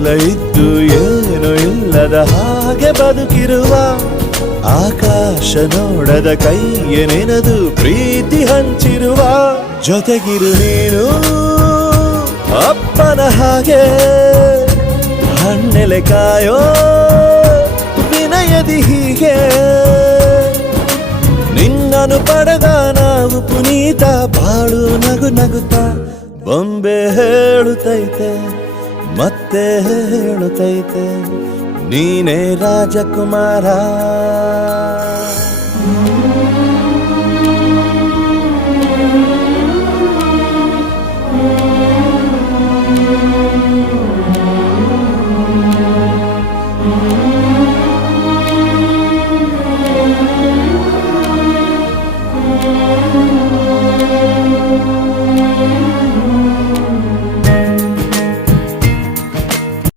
ಎಲ್ಲ ಇದ್ದು ಏನು ಇಲ್ಲದ ಹಾಗೆ ಬದುಕಿರುವ ಆಕಾಶ ನೋಡದ ಕೈಯ ನೆನೆದು ಪ್ರೀತಿ ಹಂಚಿರುವ ಜೊತೆಗಿರು ನೀನು ಅಪ್ಪನ ಹಾಗೆ ಹಣ್ಣೆಲೆ ಕಾಯೋ ವಿನಯದಿ ಹೀಗೆ ನಿನ್ನನು ಪಡೆದ ನಾವು ಪುನೀತ ಬಾಳು ನಗು ನಗುತ್ತಾ ಬೊಂಬೆ ಹೇಳುತ್ತೈತೆ ಮತ್ತೆ ಹೇಳುತ್ತೈತೆ ನೀನೇ ರಾಜಕುಮಾರ.